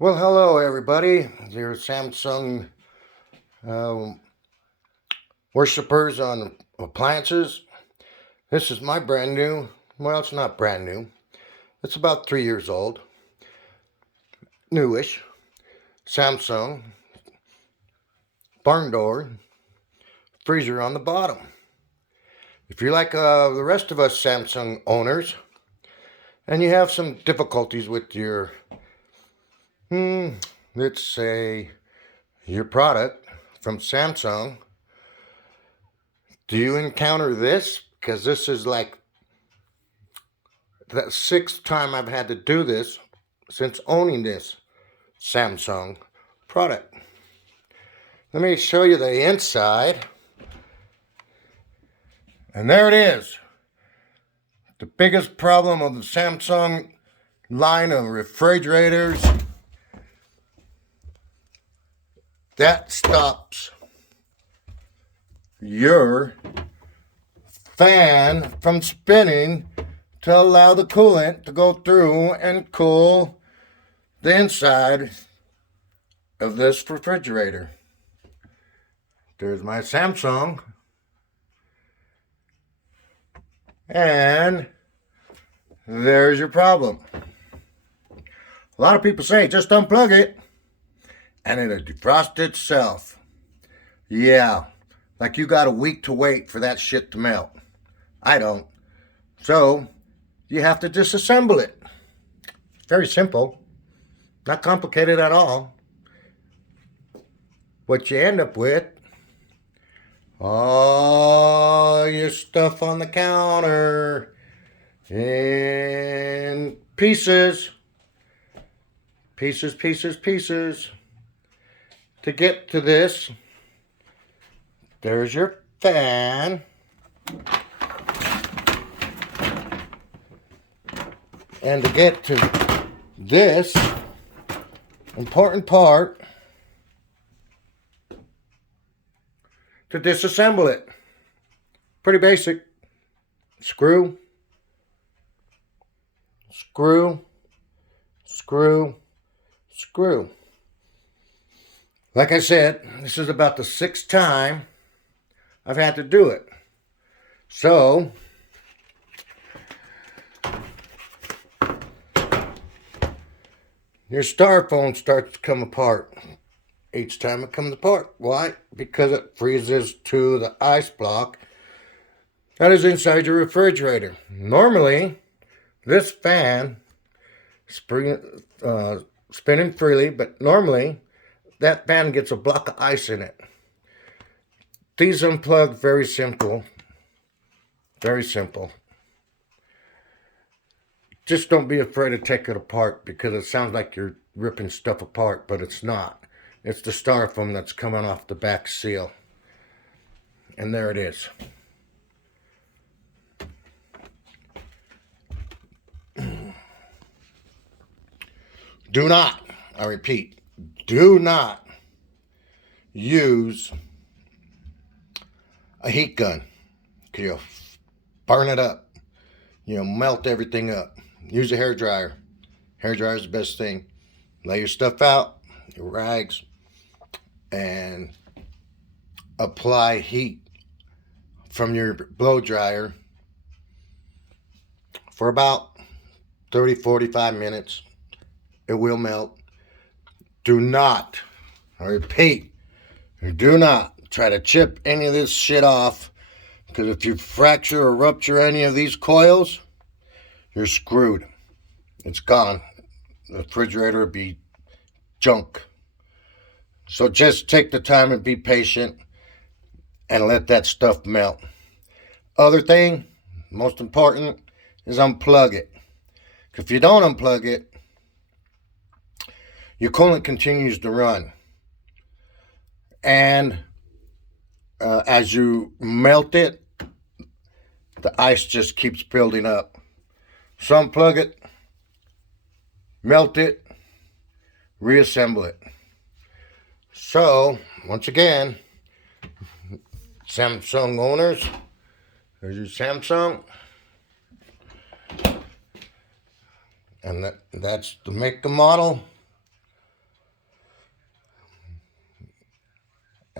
Well, hello everybody. Your Samsung uh, worshippers on appliances. This is my brand new. Well, it's not brand new. It's about 3 years old. Newish. Samsung barn door freezer on the bottom. If you're like the rest of us Samsung owners, and you have some difficulties with your, let's say, your product from Samsung, do you encounter this? Because this is like the sixth time I've had to do this since owning this Samsung product. Let me show you the inside. And there it is. The biggest problem of the Samsung line of refrigerators. That stops your fan from spinning to allow the coolant to go through and cool the inside of this refrigerator. There's my Samsung. And there's your problem. A lot of people say just unplug it and it'll defrost itself. Yeah, like you got a week to wait for that shit to melt. I don't. So you have to disassemble it. Very simple. Not complicated at all. What you end up with, all your stuff on the counter in pieces. Pieces. To get to this, there's your fan. And to get to this important part, to disassemble it. Pretty basic. Screw. Like I said, this is about the sixth time I've had to do it. So, your styrofoam starts to come apart each time it comes apart. Why? Because it freezes to the ice block that is inside your refrigerator. Normally, this fan spinning freely, but normally that fan gets a block of ice in it. These unplug very simple. Very simple. Just don't be afraid to take it apart because it sounds like you're ripping stuff apart, but it's not. It's the styrofoam that's coming off the back seal. And there it is. Do not, I repeat, do not use a heat gun. You'll burn it up. You'll melt everything up. Use a hair dryer. Hair dryer is the best thing. Lay your stuff out, your rags, and apply heat from your blow dryer for about 30-45 minutes. It will melt. Do not, I repeat, do not try to chip any of this shit off, because if you fracture or rupture any of these coils, you're screwed. It's gone. The refrigerator will be junk. So just take the time and be patient and let that stuff melt. Other thing, most important, is unplug it. If you don't unplug it, your coolant continues to run. And as you melt it, the ice just keeps building up. So unplug it, melt it, reassemble it. So, once again, Samsung owners, there's your Samsung. And that's the make, the model.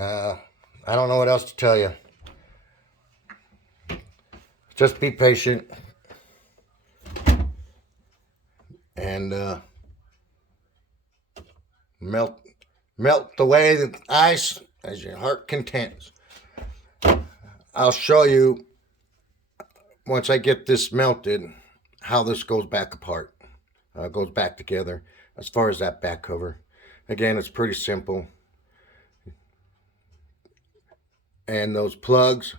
I don't know what else to tell you. Just be patient and melt the way the ice as your heart contents. I'll show you once I get this melted how this goes back apart, goes back together as far as that back cover. Again, it's pretty simple. And those plugs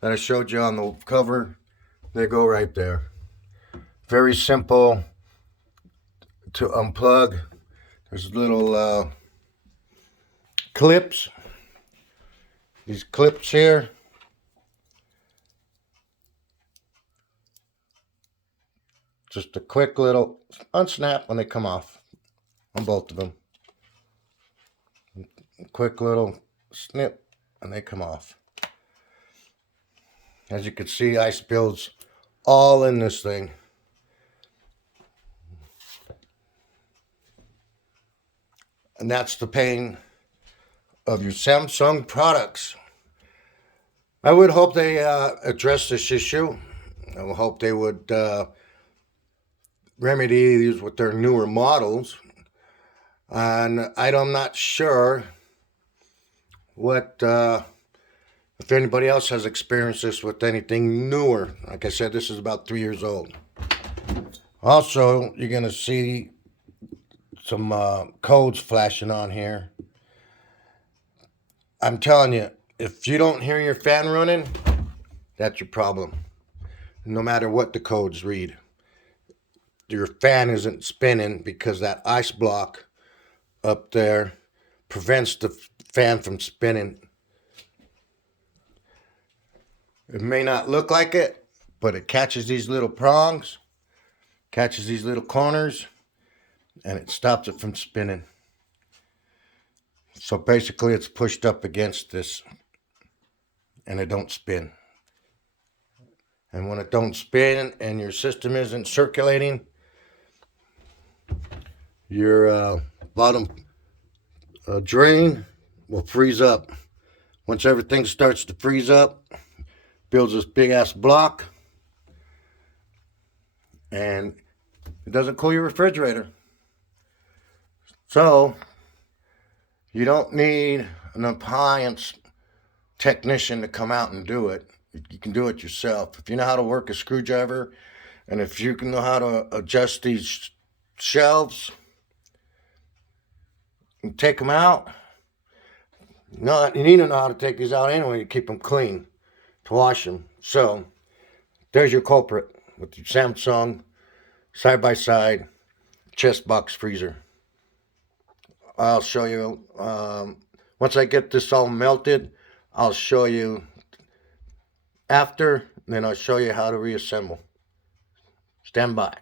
that I showed you on the cover, they go right there. Very simple to unplug. There's little clips. These clips here. Just a quick little unsnap when they come off on both of them. A quick little snip and they come off. As you can see, ice builds all in this thing. And that's the pain of your Samsung products. I would hope they address this issue. I would hope they would remedy these with their newer models. And I'm not sure what if anybody else has experienced this with anything newer. Like I said, this is about 3 years old. Also, you're going to see some codes flashing on here. I'm telling you, if you don't hear your fan running, that's your problem. No matter what the codes read. Your fan isn't spinning because that ice block up there prevents the fan from spinning. It may not look like it, but it catches these little prongs, catches these little corners, and it stops it from spinning. So basically it's pushed up against this and it don't spin. And when it don't spin and your system isn't circulating, your bottom drain will freeze up. Once everything starts to freeze up, builds this big ass block, and it doesn't cool your refrigerator. So you don't need an appliance technician to come out and do it. You can do it yourself. If you know how to work a screwdriver, and if you can know how to adjust these shelves and take them out, you need to know how to take these out anyway to keep them clean, to wash them. So there's your culprit with your Samsung side-by-side chest box freezer. I'll show you once I get this all melted. I'll show you after, then I'll show you how to reassemble. Stand by.